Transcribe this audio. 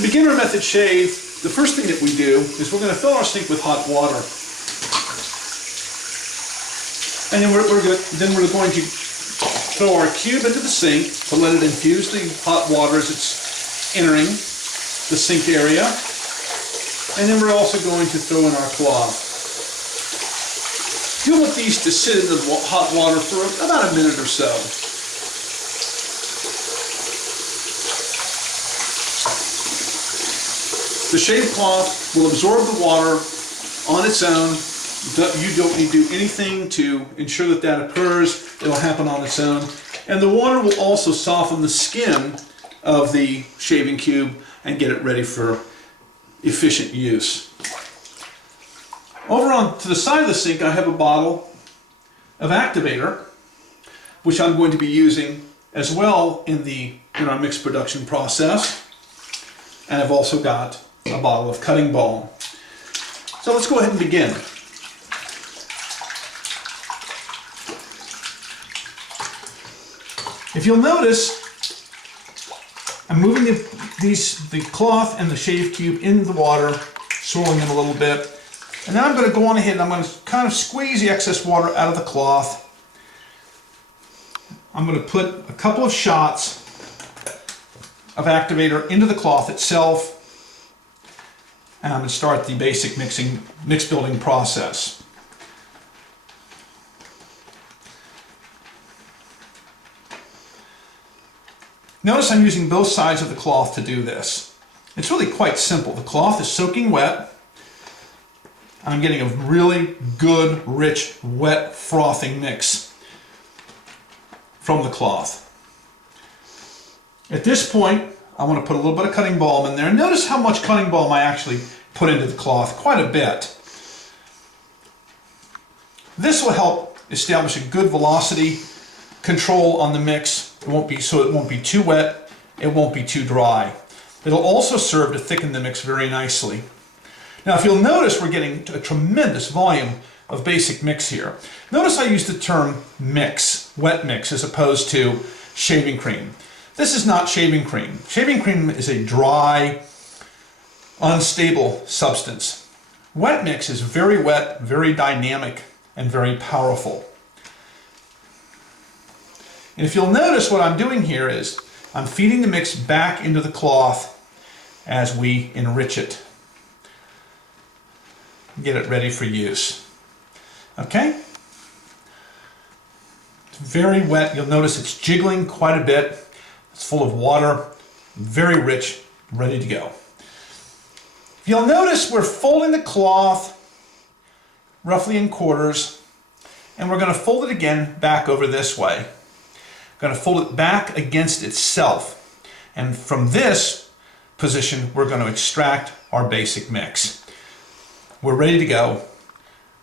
To begin our method shave, the first thing that we do is we're going to fill our sink with hot water. And then we're going to throw our cube into the sink to let it infuse the hot water as it's entering the sink area. And then we're also going to throw in our cloth. You want these to sit in the hot water for about a minute or so. The shave cloth will absorb the water on its own. You don't need to do anything to ensure that that occurs. It'll happen on its own. And the water will also soften the skin of the shaving cube and get it ready for efficient use. Over on to the side of the sink, I have a bottle of activator, which I'm going to be using as well in our mix production process. And I've also got a bottle of cutting balm. So let's go ahead and begin. If you'll notice, I'm moving the cloth and the shave cube into the water, swirling them a little bit. And then I'm going to go on ahead and I'm going to kind of squeeze the excess water out of the cloth. I'm going to put a couple of shots of activator into the cloth itself. And I'm going to start the basic mix building process. Notice I'm using both sides of the cloth to do this. It's really quite simple. The cloth is soaking wet. And I'm getting a really good, rich, wet, frothing mix from the cloth. At this point, I want to put a little bit of cutting balm in there. And notice how much cutting balm I actually put into the cloth, quite a bit. This will help establish a good velocity control on the mix. It won't be too wet, it won't be too dry. It'll also serve to thicken the mix very nicely. Now if you'll notice, we're getting a tremendous volume of basic mix here. Notice I use the term mix, wet mix, as opposed to shaving cream. This is not shaving cream. Shaving cream is a dry, unstable substance. Wet mix is very wet, very dynamic, and very powerful. And if you'll notice, what I'm doing here is I'm feeding the mix back into the cloth as we enrich it. Get it ready for use. Okay? It's very wet. You'll notice it's jiggling quite a bit. It's full of water, very rich, ready to go. You'll notice we're folding the cloth roughly in quarters, and we're going to fold it again back over this way. Going to fold it back against itself, and from this position we're going to extract our basic mix. We're ready to go.